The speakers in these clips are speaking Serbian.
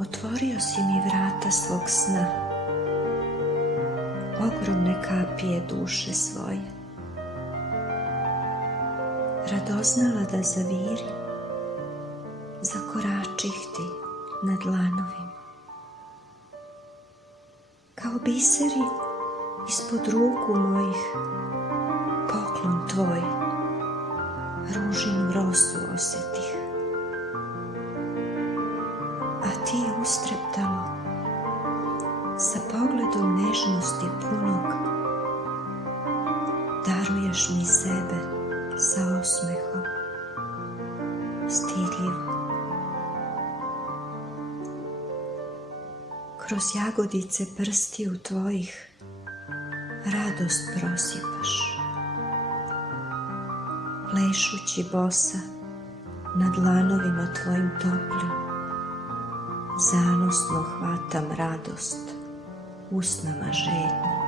Otvorio si mi vrata svog sna, ogromne kapije duše svoje. Radoznala da zavirim, zakoračih ti na dlanovima. Kao biseri ispod ruku mojih, poklon tvoj, ružinu rosu osjetih. A ti ustreptalo, sa pogledom nežnosti punog, daruješ mi sebe sa osmehom, stidljivo. Kroz jagodice prstiju tvojih radost prosipaš, plešući bosa na dlanovima tvojim toplim, zanosno hvatam radost usnama žednim.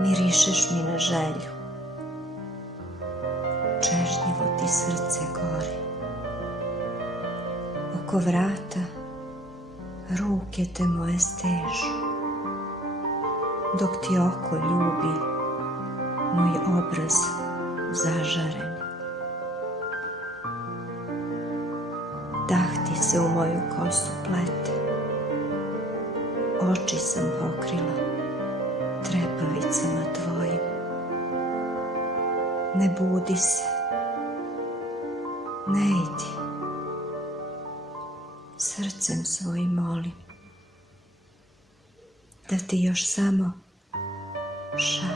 Mirišeš mi na želju, čežnjivo ti srce gori. Oko vrata ruke te moje stežu, dok ti oko ljubi moj obraz zažaren. Dah ti se u moju kosu plete, oči sam pokrila trepavicama tvojim. Ne budi se, ne idi, srcem svojim molim da ti još samo šalim.